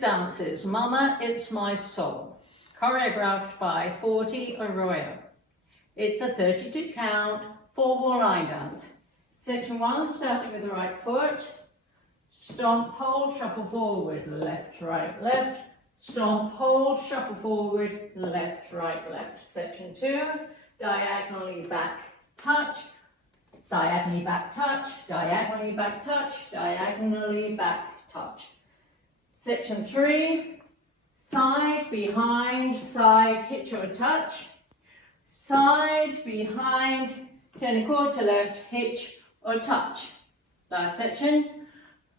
dance is Mama, It's My Soul, choreographed by 40 Arroyo. It's a 32 count, 4-ball line dance. Section 1, starting with the right foot. Stomp, hold, shuffle forward, left, right, left. Stomp, hold, shuffle forward, left, right, left. Section 2, diagonally back, touch. Diagonally back, touch, diagonally back, touch, diagonally back, touch. Section 3, side, behind, side, hitch or touch. Side, behind, turn a quarter left, hitch or touch. Last section,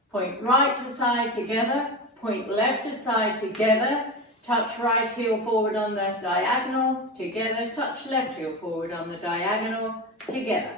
point right to side together, point left to side together, touch right heel forward on the diagonal, together, touch left heel forward on the diagonal, together.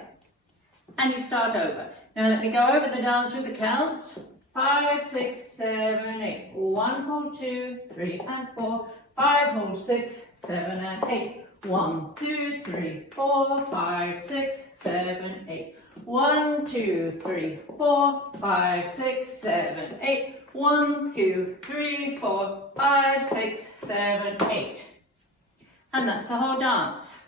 And you start over. Now let me go over the dance with the counts. 5, 6, 7, 8. 1, hold, 2, 3, and 4. 5, hold, 6, 7, and 8. 1, 2, 3, 4, 5, 6, 7, 8. 1, 2, 3, 4, 5, 6, 7, 8. 1, 2, 3, 4, 5, 6, 7, 8. And that's the whole dance.